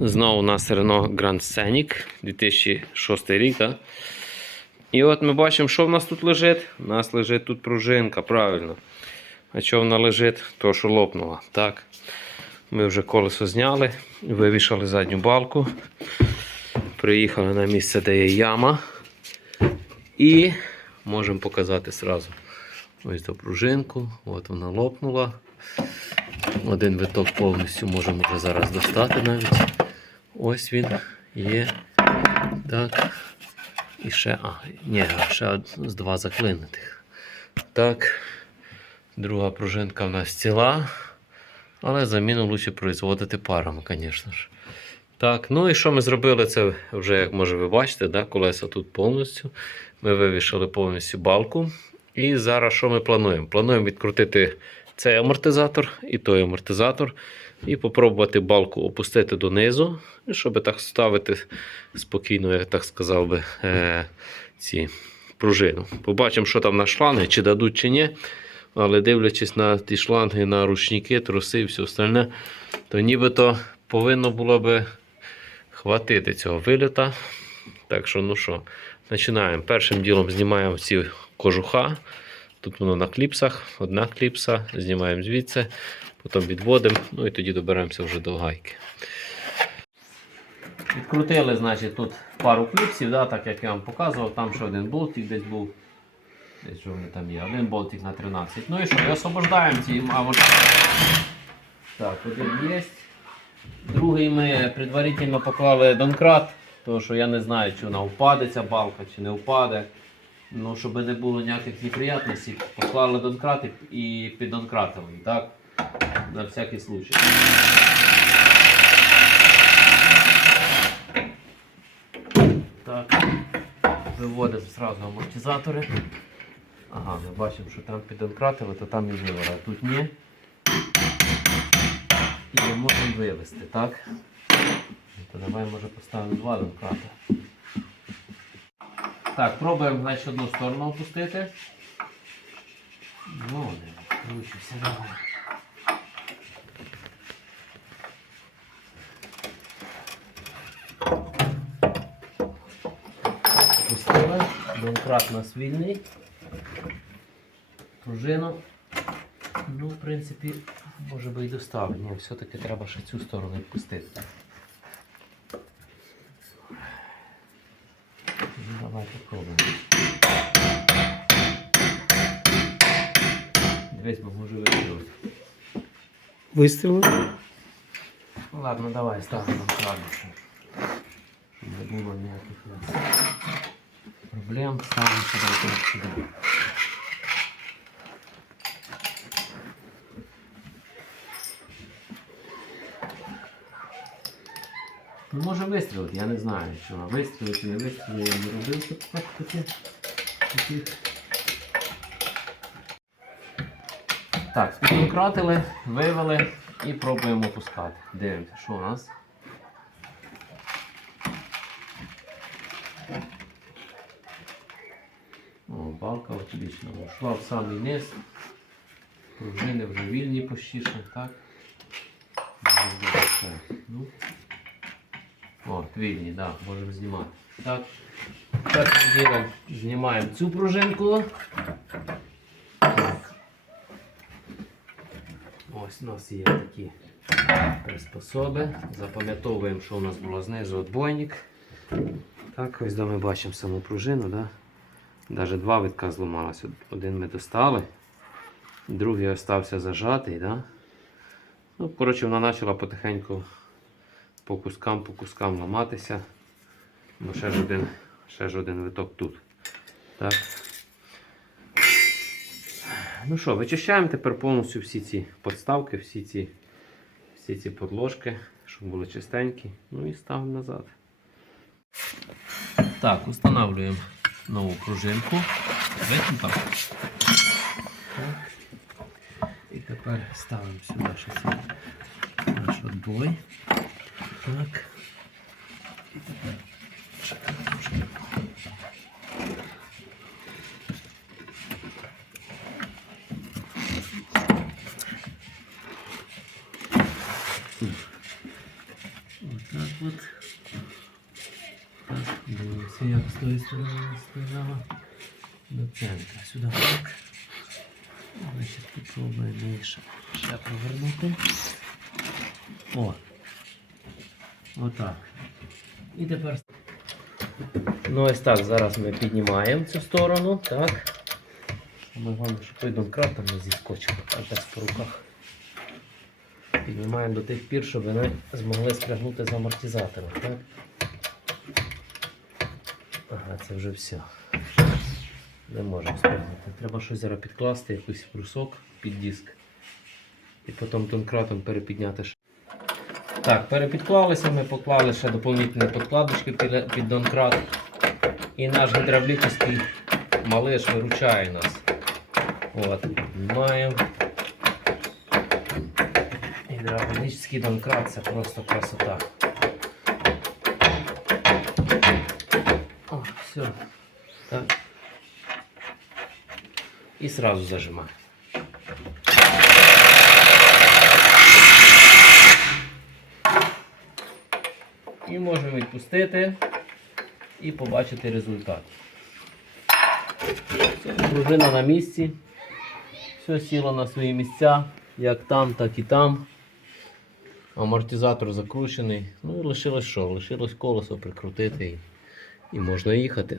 Знову у нас Renault Grand Scenic 2006 рік. Да? І от ми бачимо, що в нас тут лежить. У нас лежить тут пружинка, правильно. А що вона лежить? То, що лопнула. Так. Ми вже колесо зняли, вивішали задню балку. Приїхали на місце, де є яма. І можемо показати сразу. Ось до пружинку. От вона лопнула. Один виток повністю можемо вже зараз достати навіть. Ось він є. Так. І ще, а, ні, ще з два заклинитих. Так. Друга пружинка в нас ціла. Але заміну лучше производити парами, звісно ж. Так, ну і що ми зробили? Це вже, як може ви бачите, да, колеса тут повністю. Ми вивішали повністю балку. І зараз що ми плануємо? Плануємо відкрутити цей амортизатор і той амортизатор. І попробувати балку опустити донизу, щоб так ставити спокійно, я так сказав би, е, ці пружину. Побачимо, що там на шланги, чи дадуть, чи ні. Але дивлячись на ті шланги, на ручники, труси і все остальне, то нібито повинно було би хватити цього виліта. Так що, ну що, починаємо. Першим ділом знімаємо ці кожуха. Тут воно на кліпсах, одна кліпса, знімаємо звідси, потім відводимо, ну і тоді доберемося вже до гайки. Відкрутили, значить, тут пару кліпсів, да, так як я вам показував, там ще один болтик десь був. Десь що вони там є, один болтик на 13. Ну і що, і освобождаємо ці. Так, один є. Другий ми предварительно поклали донкрат, тому що я не знаю, чи вона впаде ця балка, чи не впаде. Ну, щоб не було ніяких неприятностей, поклали донкрат і піддонкратили, так? На всякий случай. Так, виводимо зразу амортизатори. Ага, ми бачимо, що там піддонкратили, то там і вивели, а тут ні. І можемо вивести, так? То давай може поставимо два донкрата. Так, пробуємо значить, одну сторону опустити. Ну, не вийшлося, давай. Опустили. Донкрат у нас вільний. Пружину. Ну, в принципі, може би і доставлю. Ні, все-таки треба ще цю сторону відпустити. Ну, давай попробуємо. Бо може вистрілити. Вистрілив. Ну ладно, давай ставимо кладбище. Щоб не було ніяких проблем. Ставимо сюди, сюди. Ну, може вистрілити, я не знаю, вистрілить чи не вистрілить, я не робив тут так таке. таких. Так, підкратили, вивели і пробуємо опускати. Дивимося, що у нас. О, балка отлично. Ушла в самий низ. Пружини вже вільні почти так? Ну. О, вільні, так, да, можемо знімати. Так. Першим знімаємо цю пружинку. Ось у нас є такі приспособи. Запам'ятовуємо, що у нас було знизу отбойник. Так, ось де ми бачимо саму пружину. Да? Навіть два витка зламалося. Один ми достали, другий остався зажатий. Да? Ну, коротше, вона почала потихеньку по кускам, по кускам ламатися. Ну, ще ж один, ще ж один виток тут. Так. Ну що, вичищаємо тепер повністю всі ці подставки, всі ці, всі ці подложки, щоб були чистенькі. Ну і ставимо назад. Так, встановлюємо нову пружинку. Так. І тепер ставимо сюди наш отбой. Так. І тепер чекаємо пружинку. От. Так, дивимося, як з тої сторони стояла. До центра. Сюди так. Значить, попробуємо її ще, ще провернути. О. Отак. І тепер. Ну ось так, зараз ми піднімаємо цю сторону, так. Саме головне, щоб той домкрат не зіскочив, а так по руках. Піднімаємо до тих пір, щоб вони змогли спрягнути з амортизатором, так? Ага, це вже все. Не можемо спрягнути. Треба щось зараз підкласти, якийсь брусок під диск. І потім домкратом перепідняти. Так, перепідклалися, ми поклали ще доповнительні подкладочки під, під донкрат. І наш гідравлічний малиш виручає нас. От, маємо. Гідравлічний донкрат це просто красота. О, все. Так. І сразу зажимаємо. І можемо відпустити і побачити результат. Пружина на місці. Все сіло на свої місця, як там, так і там. Амортизатор закручений. Ну і лишилось що? Лишилось колесо прикрутити і, можна їхати.